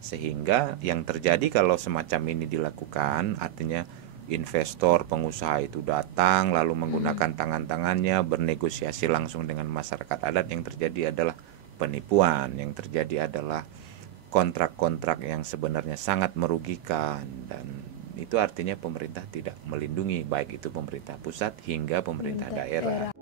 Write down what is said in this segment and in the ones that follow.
Sehingga yang terjadi kalau semacam ini dilakukan, artinya investor, pengusaha itu datang lalu menggunakan tangan-tangannya bernegosiasi langsung dengan masyarakat adat, yang terjadi adalah penipuan, yang terjadi adalah kontrak-kontrak yang sebenarnya sangat merugikan, dan itu artinya pemerintah tidak melindungi, baik itu pemerintah pusat hingga pemerintah daerah.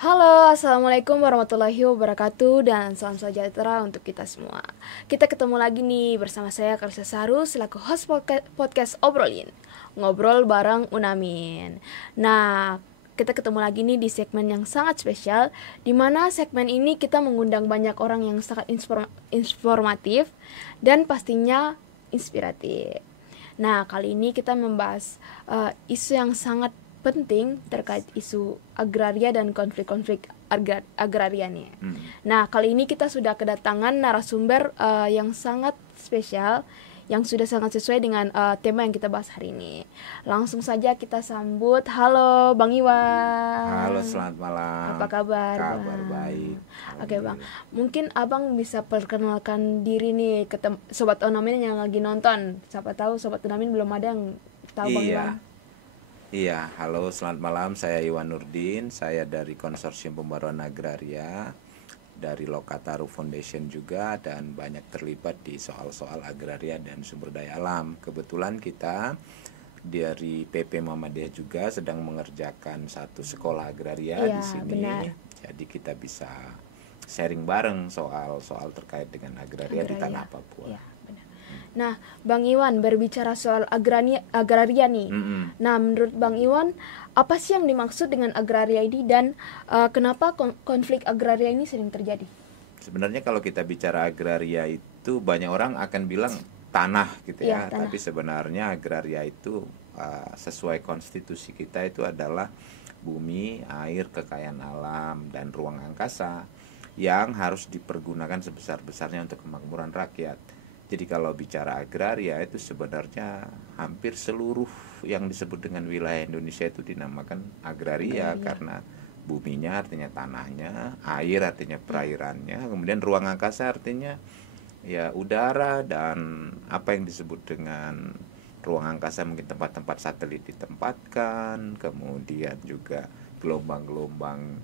Halo, assalamualaikum warahmatullahi wabarakatuh, dan salam sejahtera untuk kita semua. Kita ketemu lagi nih bersama saya Karisa Saru selaku host podcast Obrolin, ngobrol bareng Unamin. Nah, kita ketemu lagi nih di segmen yang sangat spesial, di mana segmen ini kita mengundang banyak orang yang sangat informatif dan pastinya inspiratif. Nah, kali ini kita membahas isu yang sangat penting terkait isu agraria dan konflik-konflik agraria nih. Nah, kali ini kita sudah kedatangan narasumber yang sangat spesial, yang sudah sangat sesuai dengan tema yang kita bahas hari ini. Langsung saja kita sambut. Halo Bang Iwan. Halo, selamat malam. Apa kabar? Kabar baik. Oke Bang, mungkin Abang bisa perkenalkan diri nih ke Sobat Onamin yang lagi nonton. Siapa tahu Sobat Onamin belum ada yang tahu Bang Iwan. Iya, halo, selamat malam. Saya Iwan Nurdin. Saya dari Konsorsium Pembaruan Agraria, dari Lokataru Foundation juga, dan banyak terlibat di soal-soal agraria dan sumber daya alam. Kebetulan kita dari PP Muhammadiyah juga sedang mengerjakan satu sekolah agraria di sini. Benar. Jadi kita bisa sharing bareng soal terkait dengan agraria di tanah Papua. Ya. Nah, Bang Iwan, berbicara soal agraria nih. Nah, menurut Bang Iwan, apa sih yang dimaksud dengan agraria ini, dan kenapa konflik agraria ini sering terjadi? Sebenarnya kalau kita bicara agraria itu, banyak orang akan bilang tanah gitu ya, tanah. Tapi sebenarnya agraria itu sesuai konstitusi kita itu adalah bumi, air, kekayaan alam, dan ruang angkasa yang harus dipergunakan sebesar-besarnya untuk kemakmuran rakyat. Jadi kalau bicara agraria itu sebenarnya hampir seluruh yang disebut dengan wilayah Indonesia itu dinamakan agraria. Karena buminya artinya tanahnya, air artinya perairannya, kemudian ruang angkasa artinya ya udara, dan apa yang disebut dengan ruang angkasa mungkin tempat-tempat satelit ditempatkan, kemudian juga gelombang-gelombang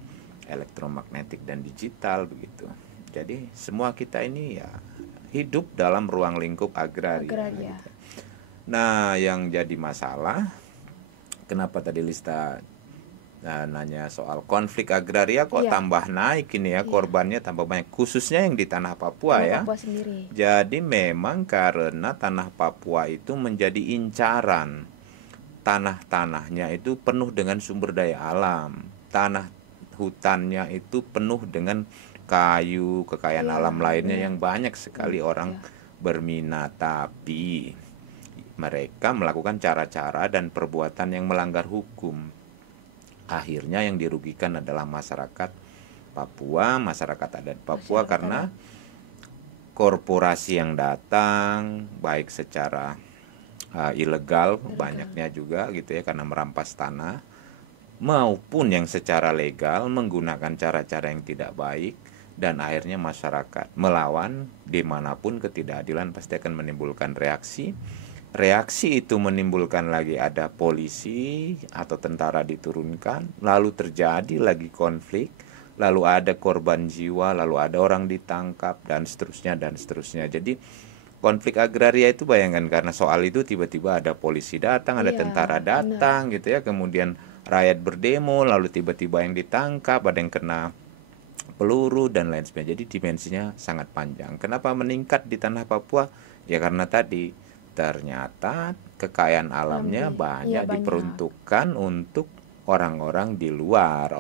elektromagnetik dan digital begitu. Jadi semua kita ini ya hidup dalam ruang lingkup agraria. Gitu. Nah, yang jadi masalah, kenapa tadi Lista nanya soal konflik agraria kok tambah naik ini ya, korbannya tambah banyak, khususnya yang di tanah Papua ya. Papua sendiri. Jadi memang karena tanah Papua itu menjadi incaran. Tanah-tanahnya itu penuh dengan sumber daya alam. Tanah hutannya itu penuh dengan kayu, kekayaan alam lainnya yang banyak sekali orang berminat, tapi mereka melakukan cara-cara dan perbuatan yang melanggar hukum. Akhirnya yang dirugikan adalah masyarakat Papua, masyarakat adat Papua, karena korporasi yang datang baik secara ilegal, banyaknya juga gitu ya, karena merampas tanah, maupun yang secara legal menggunakan cara-cara yang tidak baik. Dan akhirnya masyarakat melawan, dimanapun ketidakadilan pasti akan menimbulkan reaksi. Reaksi itu menimbulkan lagi ada polisi atau tentara diturunkan, lalu terjadi lagi konflik, lalu ada korban jiwa, lalu ada orang ditangkap, dan seterusnya dan seterusnya. Jadi konflik agraria itu bayangkan, karena soal itu tiba-tiba ada polisi datang, ada tentara datang gitu ya, kemudian rakyat berdemo, lalu tiba-tiba yang ditangkap, ada yang kena peluru dan lain sebagainya. Jadi dimensinya sangat panjang. Kenapa meningkat di tanah Papua? Ya karena tadi ternyata kekayaan alamnya banyak diperuntukkan untuk orang-orang di luar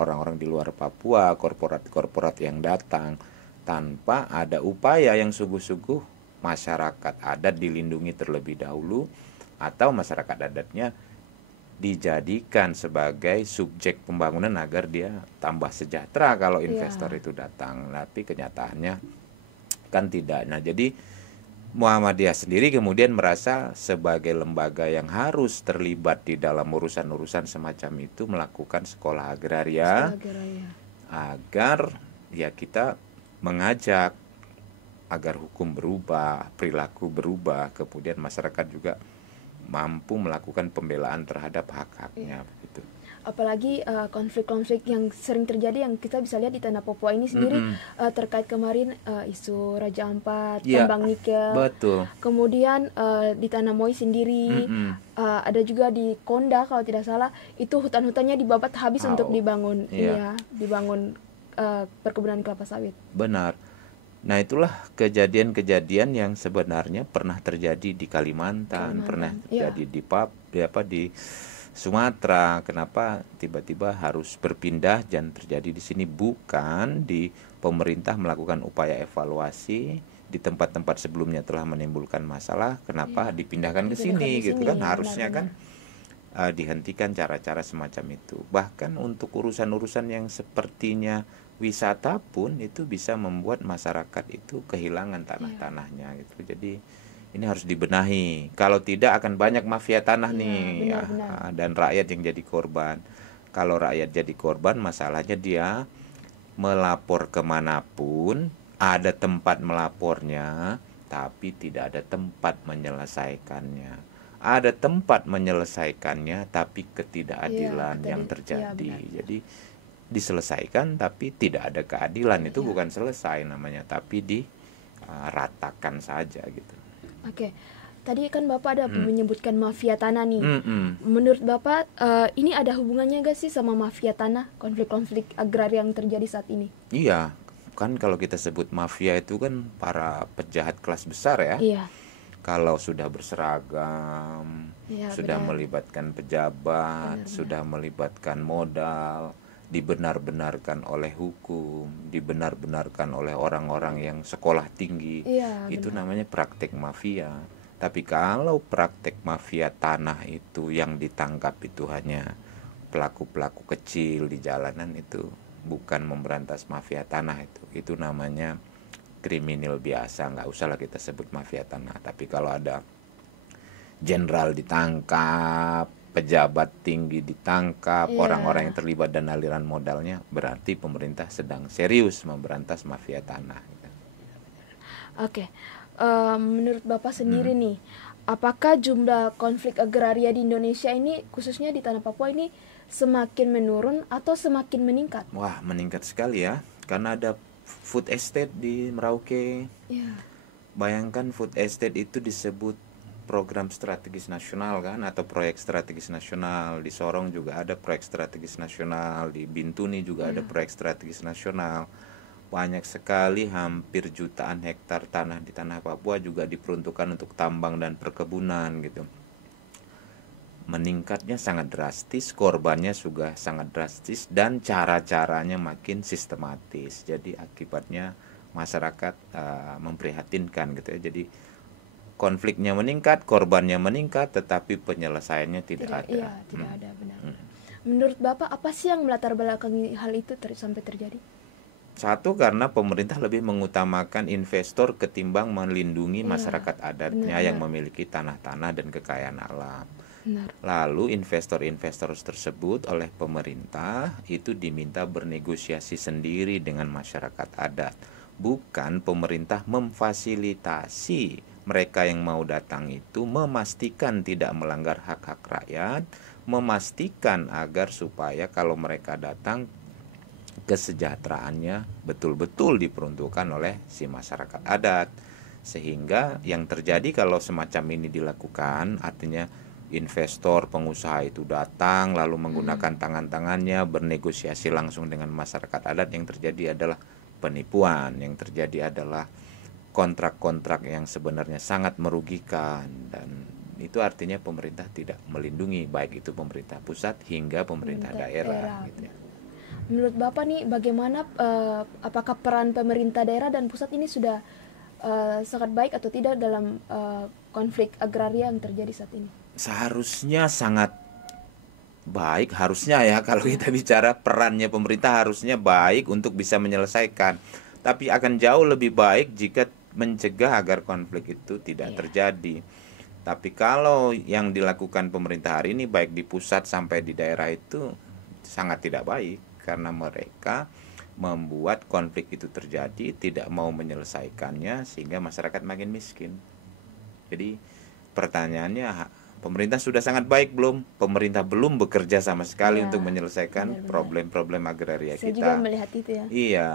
Papua, korporat-korporat yang datang, tanpa ada upaya yang sungguh-sungguh masyarakat adat dilindungi terlebih dahulu, atau masyarakat adatnya dijadikan sebagai subjek pembangunan agar dia tambah sejahtera kalau investor itu datang. Tapi kenyataannya kan tidak. Nah, jadi Muhammadiyah sendiri kemudian merasa sebagai lembaga yang harus terlibat di dalam urusan-urusan semacam itu melakukan sekolah agraria agar ya kita mengajak agar hukum berubah, perilaku berubah, kemudian masyarakat juga mampu melakukan pembelaan terhadap hak-haknya begitu. Apalagi konflik-konflik yang sering terjadi yang kita bisa lihat di Tanah Papua ini sendiri, terkait kemarin isu Raja Ampat, tambang nikel. Betul. Kemudian di Tanah Moi sendiri, ada juga di Konda kalau tidak salah, itu hutan-hutannya dibabat habis untuk dibangun dibangun perkebunan kelapa sawit. Benar. Nah, itulah kejadian-kejadian yang sebenarnya pernah terjadi di Kalimantan, pernah terjadi di Sumatera. Kenapa tiba-tiba harus berpindah dan terjadi di sini? Bukan di pemerintah melakukan upaya evaluasi di tempat-tempat sebelumnya telah menimbulkan masalah, kenapa dipindahkan ke sini gitu kan? Harusnya kan dihentikan cara-cara semacam itu. Bahkan untuk urusan-urusan yang sepertinya wisata pun itu bisa membuat masyarakat itu kehilangan tanah-tanahnya gitu. Jadi ini harus dibenahi. Kalau tidak akan banyak mafia tanah nih, dan rakyat yang jadi korban. Kalau rakyat jadi korban, masalahnya dia melapor kemanapun, ada tempat melapornya, tapi tidak ada tempat menyelesaikannya. Ada tempat menyelesaikannya, tapi ketidakadilan yang terjadi. Jadi diselesaikan tapi tidak ada keadilan, itu bukan selesai namanya, tapi diratakan saja gitu. Oke. Tadi kan Bapak ada menyebutkan mafia tanah nih. Menurut Bapak ini ada hubungannya gak sih sama mafia tanah, konflik-konflik agraria yang terjadi saat ini? Iya, kan kalau kita sebut mafia itu kan para penjahat kelas besar ya. Iya. Kalau sudah berseragam, sudah melibatkan pejabat, sudah melibatkan modal, dibenar-benarkan oleh hukum, dibenar-benarkan oleh orang-orang yang sekolah tinggi, itu namanya praktek mafia. Tapi kalau praktek mafia tanah itu yang ditangkap itu hanya pelaku-pelaku kecil di jalanan, itu bukan memberantas mafia tanah, itu namanya kriminal biasa, nggak usahlah kita sebut mafia tanah. Tapi kalau ada jenderal ditangkap, pejabat tinggi ditangkap, orang-orang yang terlibat dan aliran modalnya, berarti pemerintah sedang serius memberantas mafia tanah. Oke, menurut Bapak sendiri nih, apakah jumlah konflik agraria di Indonesia ini, khususnya di Tanah Papua ini, semakin menurun atau semakin meningkat? Wah, meningkat sekali ya, karena ada food estate di Merauke. Bayangkan food estate itu disebut program strategis nasional kan, atau proyek strategis nasional. Di Sorong juga ada proyek strategis nasional, di Bintuni juga ada proyek strategis nasional. Banyak sekali, hampir jutaan hektar tanah di Tanah Papua juga diperuntukkan untuk tambang dan perkebunan gitu. Meningkatnya sangat drastis, korbannya juga sangat drastis, dan cara-caranya makin sistematis. Jadi akibatnya masyarakat memprihatinkan gitu ya. Jadi konfliknya meningkat, korbannya meningkat, tetapi penyelesaiannya tidak ada. Iya, tidak ada, benar. Menurut Bapak, apa sih yang melatar belakangi hal itu sampai terjadi? Satu, karena pemerintah lebih mengutamakan investor ketimbang melindungi masyarakat adatnya yang memiliki tanah-tanah dan kekayaan alam. Lalu investor-investor tersebut oleh pemerintah itu diminta bernegosiasi sendiri dengan masyarakat adat. Bukan pemerintah memfasilitasi mereka yang mau datang itu, memastikan tidak melanggar hak-hak rakyat, memastikan agar supaya kalau mereka datang, kesejahteraannya betul-betul diperuntukkan oleh si masyarakat adat. Sehingga yang terjadi kalau semacam ini dilakukan, artinya investor, pengusaha itu datang lalu menggunakan tangan-tangannya bernegosiasi langsung dengan masyarakat adat, yang terjadi adalah penipuan, yang terjadi adalah kontrak-kontrak yang sebenarnya sangat merugikan. Dan itu artinya pemerintah tidak melindungi, baik itu pemerintah pusat hingga pemerintah daerah gitu ya. Menurut Bapak nih, bagaimana apakah peran pemerintah daerah dan pusat ini sudah sangat baik atau tidak dalam konflik agraria yang terjadi saat ini? Seharusnya sangat baik harusnya ya, kalau kita bicara perannya pemerintah harusnya baik untuk bisa menyelesaikan. Tapi akan jauh lebih baik jika mencegah agar konflik itu tidak Iya. terjadi. Tapi kalau yang dilakukan pemerintah hari ini baik di pusat sampai di daerah itu sangat tidak baik, karena mereka membuat konflik itu terjadi, tidak mau menyelesaikannya sehingga masyarakat makin miskin. Jadi pertanyaannya, pemerintah sudah sangat baik belum? Pemerintah belum bekerja sama sekali Iya, untuk menyelesaikan benar-benar. problem-problem agraria Saya juga kita. melihat itu ya. Iya.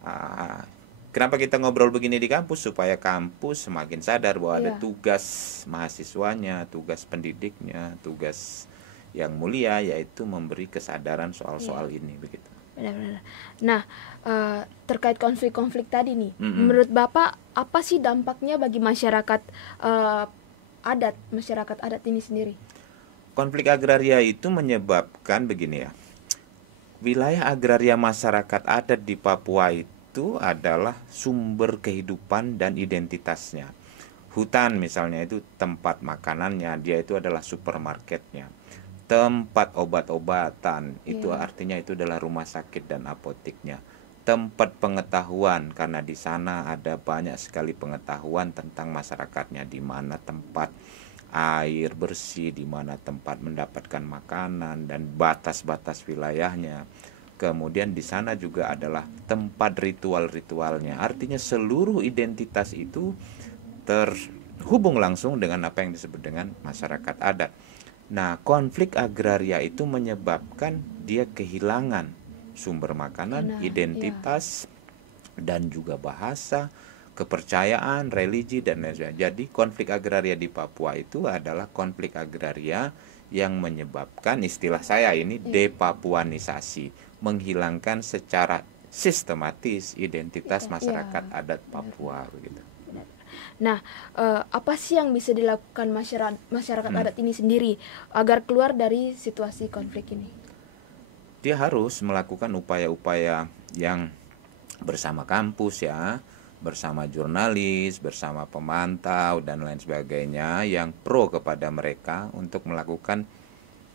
Ah, kenapa kita ngobrol begini di kampus? Supaya kampus semakin sadar bahwa ada Iya. tugas mahasiswanya, tugas pendidiknya, tugas yang mulia, yaitu memberi kesadaran soal-soal ini, begitu. Benar-benar. Nah, terkait konflik-konflik tadi nih, Mm-mm. menurut Bapak apa sih dampaknya bagi masyarakat masyarakat adat ini sendiri? Konflik agraria itu menyebabkan begini ya. Wilayah agraria masyarakat adat di Papua itu adalah sumber kehidupan dan identitasnya. Hutan misalnya itu tempat makanannya, dia itu adalah supermarketnya. Tempat obat-obatan, itu Iya. artinya itu adalah rumah sakit dan apoteknya. Tempat pengetahuan, karena di sana ada banyak sekali pengetahuan tentang masyarakatnya, di mana tempat air bersih, di mana tempat mendapatkan makanan dan batas-batas wilayahnya. Kemudian di sana juga adalah tempat ritual-ritualnya. Artinya seluruh identitas itu terhubung langsung dengan apa yang disebut dengan masyarakat adat. Nah, konflik agraria itu menyebabkan dia kehilangan sumber makanan, Karena identitas, dan juga bahasa, kepercayaan, religi, dan lain sebagainya. Jadi konflik agraria di Papua itu adalah konflik agraria yang menyebabkan, istilah saya ini, depapuanisasi, menghilangkan secara sistematis identitas Iya. masyarakat adat Papua, begitu. Benar. Nah, apa sih yang bisa dilakukan masyarakat adat ini sendiri agar keluar dari situasi konflik ini? Dia harus melakukan upaya-upaya yang bersama kampus ya, bersama jurnalis, bersama pemantau dan lain sebagainya yang pro kepada mereka untuk melakukan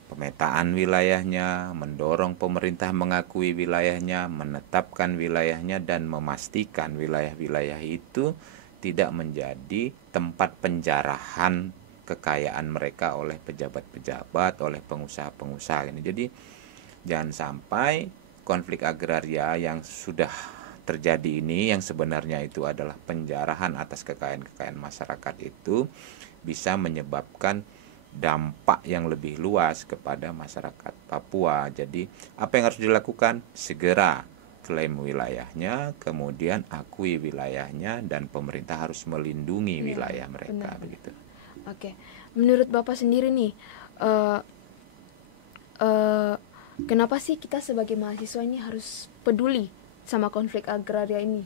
pemetaan wilayahnya, mendorong pemerintah mengakui wilayahnya, menetapkan wilayahnya, dan memastikan wilayah-wilayah itu tidak menjadi tempat penjarahan kekayaan mereka oleh pejabat-pejabat, oleh pengusaha-pengusaha ini. Jadi jangan sampai konflik agraria yang sudah terjadi ini, yang sebenarnya itu adalah penjarahan atas kekayaan-kekayaan masyarakat, itu bisa menyebabkan dampak yang lebih luas kepada masyarakat Papua. Jadi apa yang harus dilakukan? Segera klaim wilayahnya, kemudian akui wilayahnya, dan pemerintah harus melindungi wilayah mereka, benar. begitu. Oke, menurut Bapak sendiri nih, eh eh, kenapa sih kita sebagai mahasiswa ini harus peduli sama konflik agraria ini?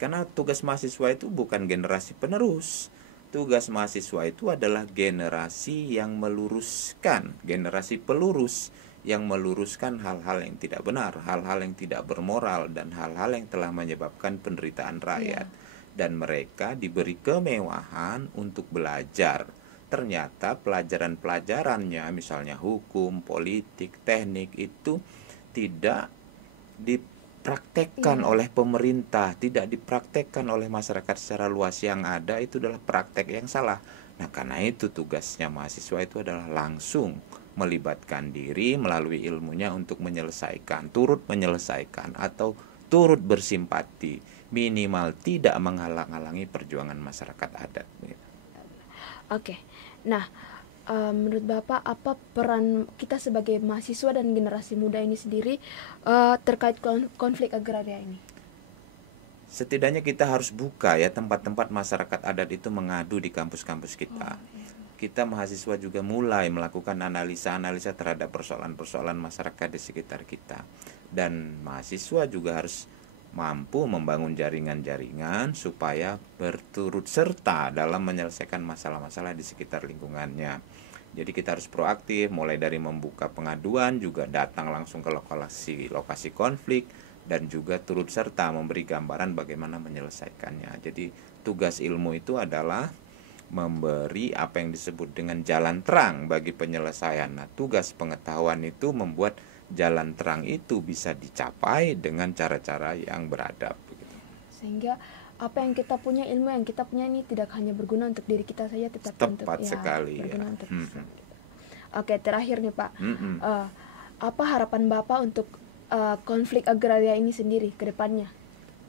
Karena tugas mahasiswa itu bukan generasi penerus. Tugas mahasiswa itu adalah generasi yang meluruskan, generasi pelurus yang meluruskan hal-hal yang tidak benar, hal-hal yang tidak bermoral, dan hal-hal yang telah menyebabkan penderitaan rakyat. Dan mereka diberi kemewahan untuk belajar. Ternyata pelajaran-pelajarannya, misalnya hukum, politik, teknik, itu tidak dipraktekkan oleh pemerintah, tidak dipraktekkan oleh masyarakat secara luas. Yang ada itu adalah praktek yang salah. Nah, karena itu tugasnya mahasiswa itu adalah langsung melibatkan diri melalui ilmunya untuk menyelesaikan, turut menyelesaikan, atau turut bersimpati, minimal tidak menghalang-halangi perjuangan masyarakat adat. Oke, nah menurut Bapak apa peran kita sebagai mahasiswa dan generasi muda ini sendiri terkait konflik agraria ini? Setidaknya kita harus buka ya tempat-tempat masyarakat adat itu mengadu di kampus-kampus kita. Kita mahasiswa juga mulai melakukan analisa-analisa terhadap persoalan-persoalan masyarakat di sekitar kita. Dan mahasiswa juga harus mampu membangun jaringan-jaringan supaya berturut serta dalam menyelesaikan masalah-masalah di sekitar lingkungannya. Jadi kita harus proaktif, mulai dari membuka pengaduan, juga datang langsung ke lokasi konflik, dan juga turut serta memberi gambaran bagaimana menyelesaikannya. Jadi tugas ilmu itu adalah memberi apa yang disebut dengan jalan terang bagi penyelesaian. Nah, tugas pengetahuan itu membuat jalan terang itu bisa dicapai dengan cara-cara yang beradab begitu. Sehingga apa yang kita punya, ilmu yang kita punya ini tidak hanya berguna untuk diri kita saja, tetapi Tepat untuk sekali, berguna ya. untuk sesama kita. Oke, terakhir nih Pak, Mm-mm. apa harapan Bapak untuk konflik agraria ini sendiri ke depannya?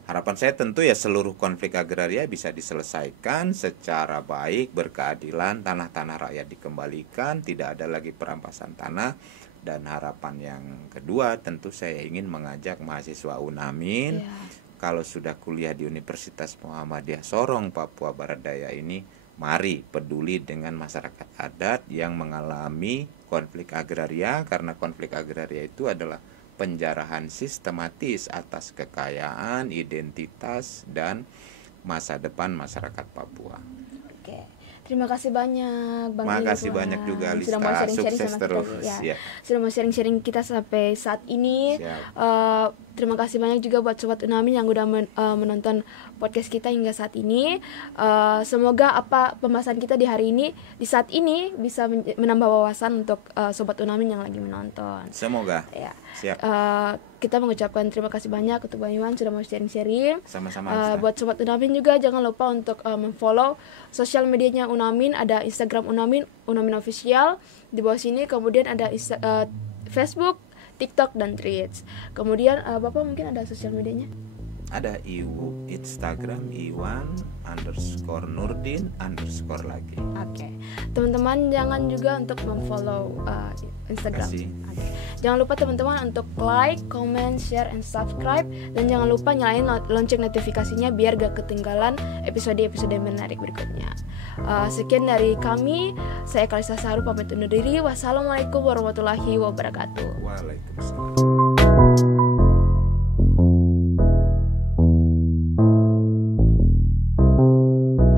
Harapan saya tentu ya seluruh konflik agraria bisa diselesaikan secara baik, berkeadilan, tanah-tanah rakyat dikembalikan, tidak ada lagi perampasan tanah. Dan harapan yang kedua tentu saya ingin mengajak mahasiswa UNAMIN, kalau sudah kuliah di Universitas Muhammadiyah Sorong, Papua Barat Daya ini, mari peduli dengan masyarakat adat yang mengalami konflik agraria, karena konflik agraria itu adalah penjarahan sistematis atas kekayaan, identitas, dan masa depan masyarakat Papua. Oke, terima kasih banyak Bang Makasih Irwan. banyak juga Lista, sudah mau sharing-sharing sukses sama terus kita, ya. sudah mau sharing-sharing kita sampai saat ini. Siap. Terima kasih banyak juga buat Sobat UNAMIN yang udah menonton podcast kita hingga saat ini. Semoga apa pembahasan kita di hari ini, di saat ini bisa menambah wawasan untuk Sobat UNAMIN yang lagi menonton. Semoga. Ya. Siap. Kita mengucapkan terima kasih banyak untuk Bang Iwan sudah mau sharing-sharing. Sama-sama. Buat Sobat UNAMIN juga jangan lupa untuk memfollow sosial medianya UNAMIN. Ada Instagram UNAMIN, UNAMIN Official. Di bawah sini kemudian ada Facebook, TikTok, dan Threads. Kemudian Bapak mungkin ada sosial medianya? Ada Instagram Iwan_Nurdin_ lagi. Oke. Teman-teman jangan juga untuk memfollow Instagram. Jangan lupa teman-teman untuk like, comment, share, and subscribe. Dan jangan lupa nyalain lonceng notifikasinya biar gak ketinggalan episode-episode menarik berikutnya. Sekian dari kami. Saya Kalisa Saru pamit undur diri. Wassalamualaikum warahmatullahi wabarakatuh. Waalaikumsalam.